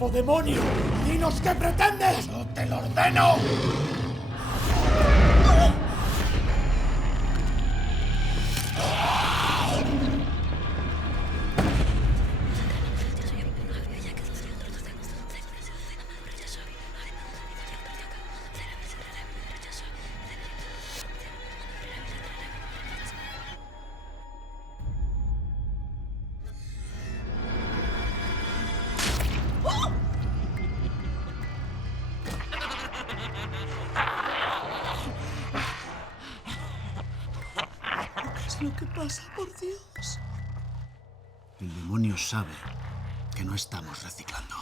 ¡Oh, demonio! ¡Dinos qué pretendes! ¡No te lo ordeno! ¿Qué es lo que pasa, por Dios? El demonio sabe que no estamos reciclando.